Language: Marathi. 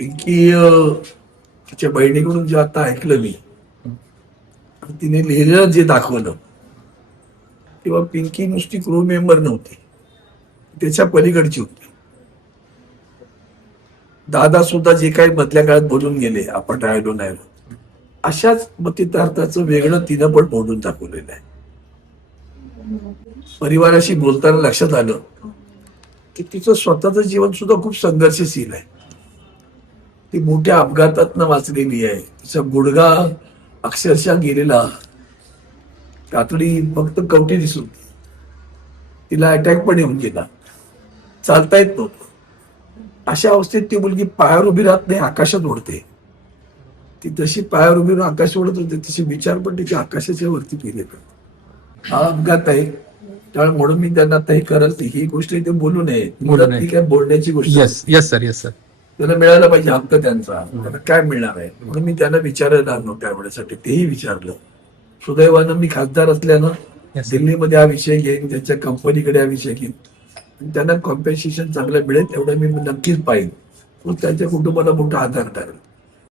पिंकी तिच्या बहिणीकडून जे आता ऐकलं मी, आणि तिने लिहिलेलं जे दाखवलं, तेव्हा पिंकी नुसती क्रू मेंबर नव्हती, त्याच्या पलीकडची होती. दादा सुद्धा जे काही मधल्या काळात बोलून गेले, आपण राहिलो नाही, अशाच मतितार्थाचं वेगळं तिनं पण बोलून दाखवलेलं आहे. परिवाराशी बोलताना लक्षात आलं की तिचं स्वतःचं जीवन सुद्धा खूप संघर्षशील आहे. ती मोठ्या अपघातातनं वाचलेली आहे. तिचा गुडघा अक्षरशः गेलेला, कातडी फक्त कवटी दिसून, तिला अटॅक पण येऊन गेला, चालता येत नव्हतं. अशा अवस्थेत ती मुलगी पायावर उभी राहत नाही, आकाशात उडते. ती तशी पायावर उभी राहून आकाश उडत होते, तिचे विचार पण तिच्या आकाशाच्या वरती गेले. हा अपघात आहे, त्यामुळे म्हणून मी त्यांना आता हे करत, ही गोष्ट इथे बोलू नये, ती काय बोलण्याची गोष्ट. Yes sir. त्यांना मिळायला पाहिजे हक्क त्यांचा. त्यांना काय मिळणार आहे म्हणून मी त्यांना विचारायला आलो त्यावेळेसाठी, तेही विचारलं. सुदैवानं मी खासदार असल्यानं दिल्लीमध्ये हा विषय घेईन, त्यांच्या कंपनीकडे हा विषय घेईन, आणि त्यांना कॉम्पेन्सेशन चांगलं मिळेल एवढं मी नक्कीच पाहिजे. त्यांच्या कुटुंबाला मोठा आधार ठरेल.